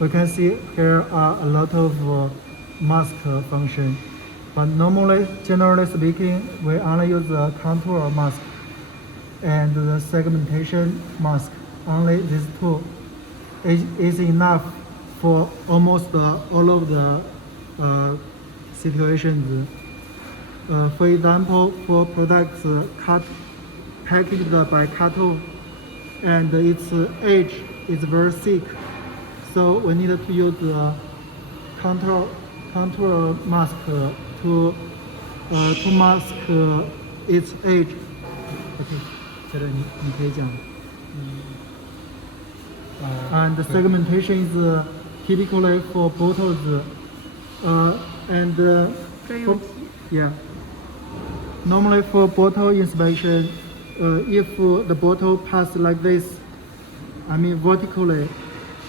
We can see here are a lot of mask function, but normally, generally speaking, we only use the contour mask and the segmentation mask. Only these two is enough for almost all of the situations. For example, for products packaged by carton and its edge is very thick, so we need to use the contour mask to mask its edge. Okay, 接着你可以讲。And the segmentation is typically for bottles, and yeah. Normally for bottle inspection, if the bottle pass like this, I mean vertically,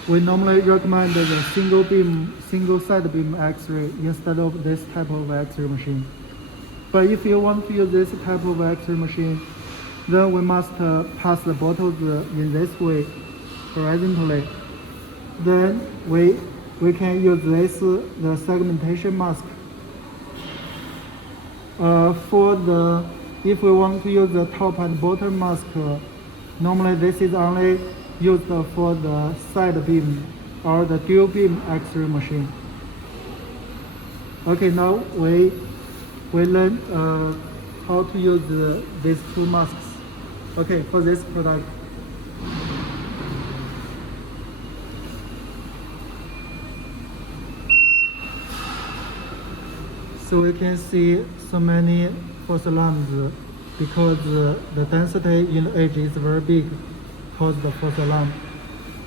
we normally recommend the single side beam X-ray instead of this type of X-ray machine. But if you want to use this type of X-ray machine, then we must pass the bottles in this way, horizontally. Then we can use this the segmentation mask. If we want to use the top and bottom mask, normally this is only used for the side beam or the dual beam X-ray machine. Okay, now we learn how to use these two masks. Okay, for this product. So we can see so many false alarms because the density in the edge is very big, cause the false alarm.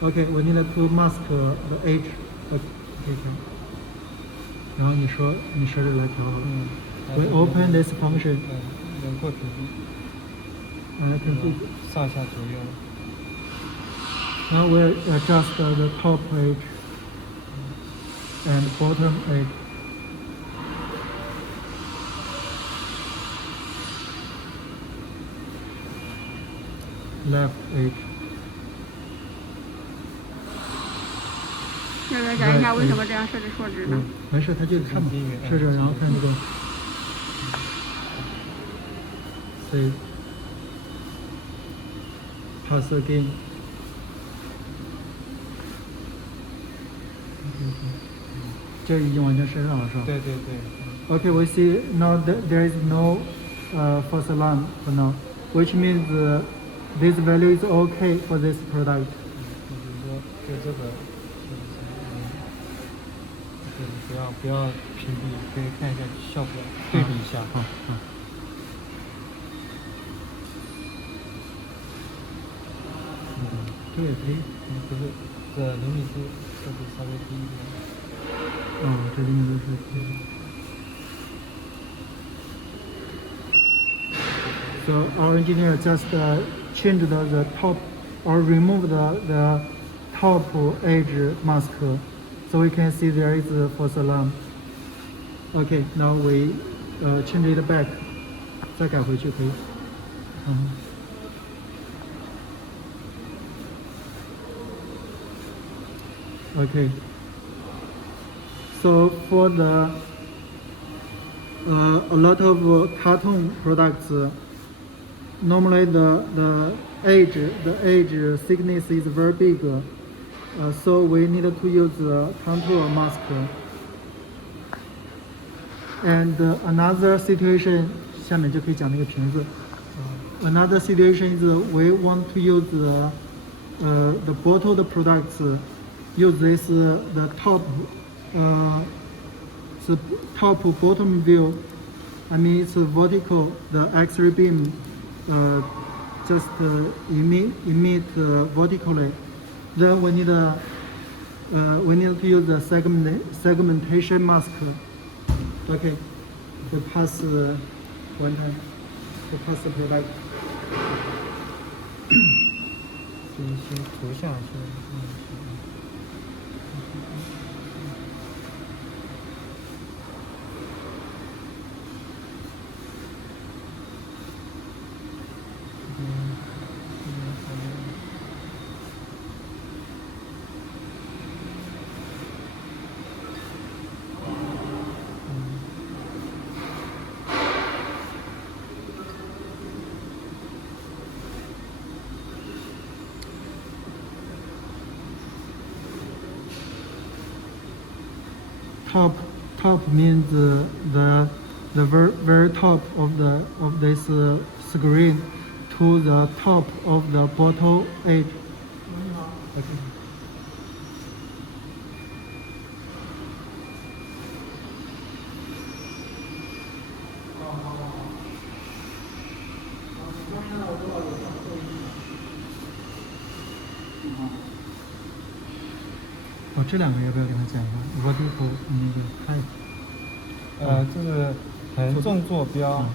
Okay, we need to mask the edge. Okay. 然后你说这来调。We open this function. 能够屏蔽。上下左右。Now we adjust the top edge and bottom edge. Left edge. 要不要讲一下为什么这样设置数值呢？没事，他就看设置，然后看这个。Save. Pass again. Okay. 这已经完全设上了，是吧？对。Okay, we see now there is no false alarm for now, which means this value is okay for this product. 就是说，就这个，不要屏蔽，可以看一下效果，对比一下。好。这也可以。不是，这厘米数设置稍微低一点。这厘米数是低的。So our engineer just changed the top or removed the top edge mask, so we can see there is a false alarm. Okay, now we change it back. 再改回去可以。Okay. So for the a lot of carton products, normally the edge thickness is very big, so we need to use contour mask. And another situation, 下面就可以讲那个瓶子。Another situation is we want to use the bottled products. Use this the top bottom view. I mean it's vertical. The X-ray beam just emit vertically. Then we need to use the segmentation mask. Okay, we pass one time. We pass the product. 先涂下去。top means the very top of this screen to the top of the bottle edge. OK。这两个要不要给他讲一下 ？What do you call 那个 type？这是横纵坐标，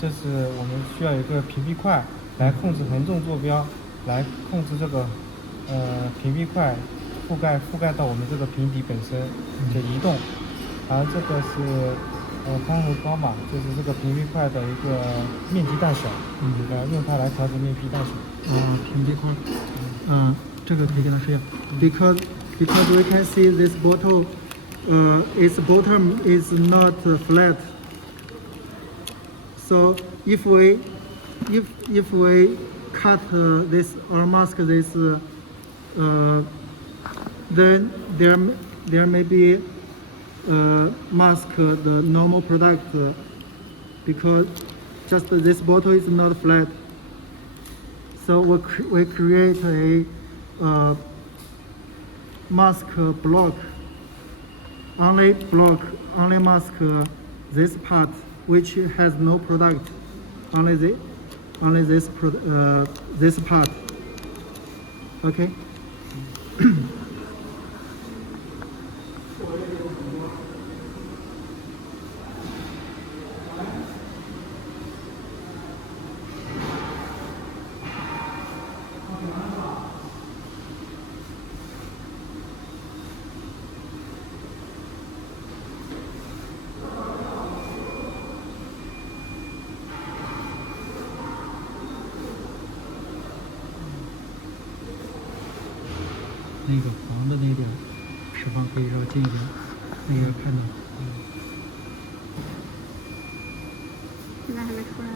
就是我们需要有一个屏蔽块来控制横纵坐标，来控制这个屏蔽块覆盖到我们这个平底本身的移动，而这个是宽和高嘛，就是这个屏蔽块的一个面积大小，用它来调整面积大小。屏蔽块，这个可以跟他说一下 because we can see this bottle, its bottom is not flat. So if we cut this or mask this, then there may be mask the normal product because just this bottle is not flat. So we create a mask block, only mask this part which has no product, only this part. Okay. 那个黄的那点释放可以绕近一点，那个看到。现在还没出来。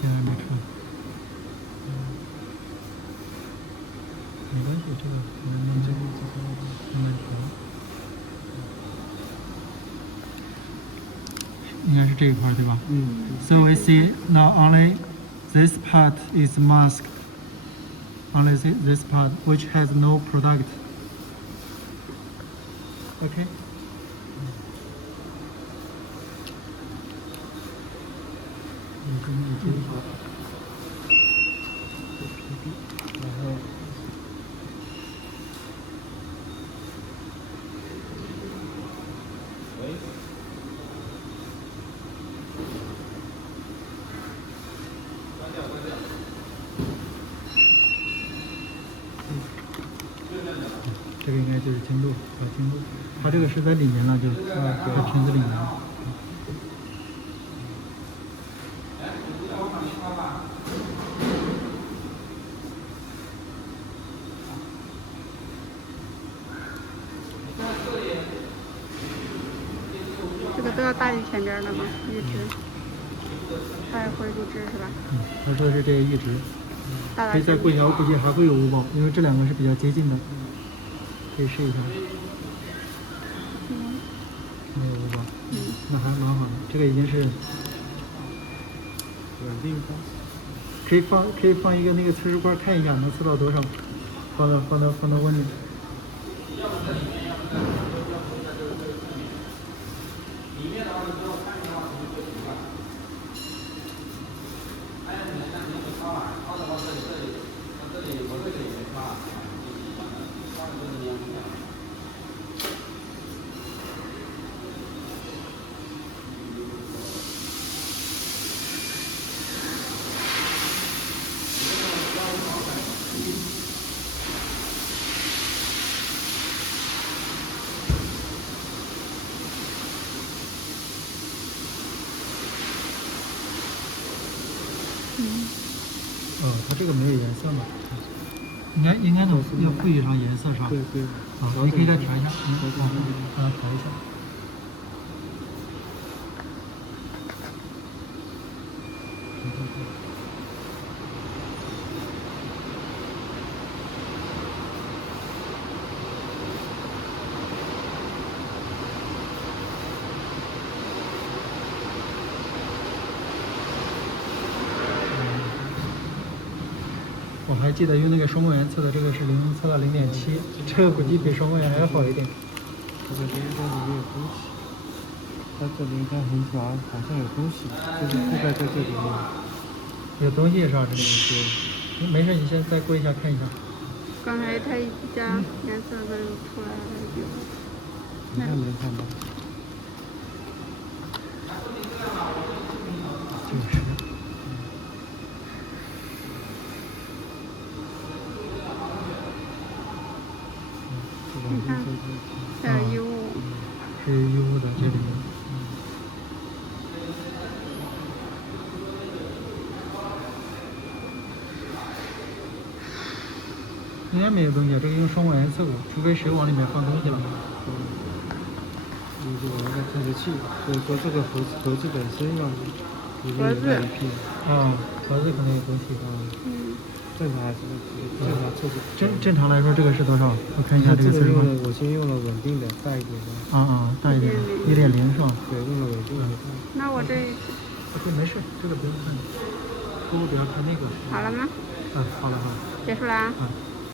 现在还没出来。没关系，这个慢慢调。应该是这一块对吧？So we see now only this part is masked. Only this part which has no product. Okay. 然后这个应该就是精度，精度。它这个是在里面了，就在瓶子里面。这个都要大于前边的吗？阈值，大于或者阈值是吧？他说的是这个阈值，可以再过一下，我估计还会有5宝，因为这两个是比较接近的，可以试一下。没有5宝，那还蛮好的，这个已经是稳定方。可以放一个那个测试罐看一下能测到多少，放到温里。它这个没有颜色嘛？应该能要赋予上颜色是吧？对。你可以再调一下，调一下。还记得用那个双光源测的，这个是测到0.7，这个估计比双光源还要好一点。这个应该里面有东西，它这里应该很软，好像有东西，就是覆盖在这里面。有东西是吧？这里没事，你先再过一下看一下。刚才它一加颜色它就出来了，你看没看到？就是。你看，还有异物。是异物的这里面。应该没有东西，这个用双光源测过，除非谁往里面放东西了。就是我们的测试器，所以说这个盒子本身要里面有那一片。盒子可能有东西。正常还是正常测试。正常来说，这个是多少？我看一下这个测试。我先用了稳定的，大一点的。大一点，1.0是吧？对，用了稳定的。那我这。OK，没事，这个不用看。不要看那个。好了吗？好了。结束了啊。